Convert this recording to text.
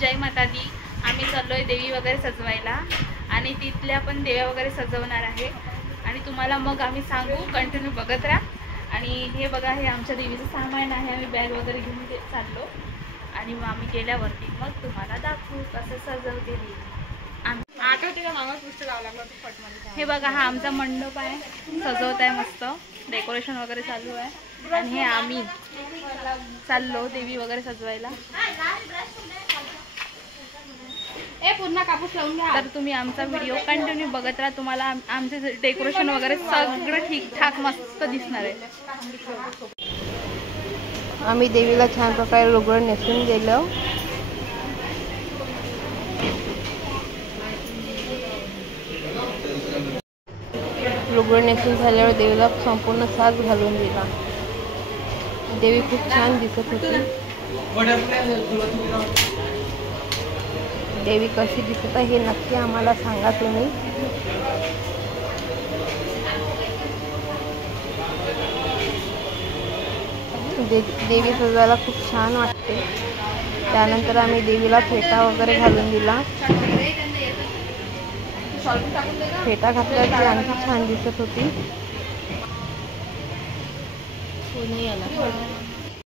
जय माता दी. आम्ही चाललोय देवी वगैरे सजवायला आणि तिथल्या पण देव्या वगैरे सजवणार आहे आणि तुम्हाला मग आम्ही सांगू. कंटिन्यू बघत राहा. आणि हे बघा, हे आमच्या देवीचं सामान आहे. आम्ही बॅग वगैरे घेऊन चाललो आणि मग आम्ही गेल्यावरती मग तुम्हाला दाखवू कसं सजवते देवी. हे बघा, हा आमचा मंडप आहे. सजवत आहे, मस्त डेकोरेशन वगैरे चालू आहे आणि हे आम्ही चाललो देवी वगैरे सजवायला. पूर्ण कापूस लावून घ्या. तर तुम्ही आमचा व्हिडिओ कंटिन्यू बघत राहा. तुम्हाला आमचे डेकोरेशन वगैरे सगळं ठीकठाक मस्त दिसणार आहे. आम्ही देवीला छान प्रकारे लुगडं नेसून गेलो. लुगडं नेसून झाल्यावर देवीला संपूर्ण साज घालून दिला. देवी खूप छान दिसत होती. देवी कशी दिसत आहे हे नक्की आम्हाला सांगा तुम्ही. देवी सजवायला खूप छान वाटते. त्यानंतर आम्ही देवीला फेटा वगैरे घालून दिला. फेटा घातल्यावर ती आणखी छान दिसत होती.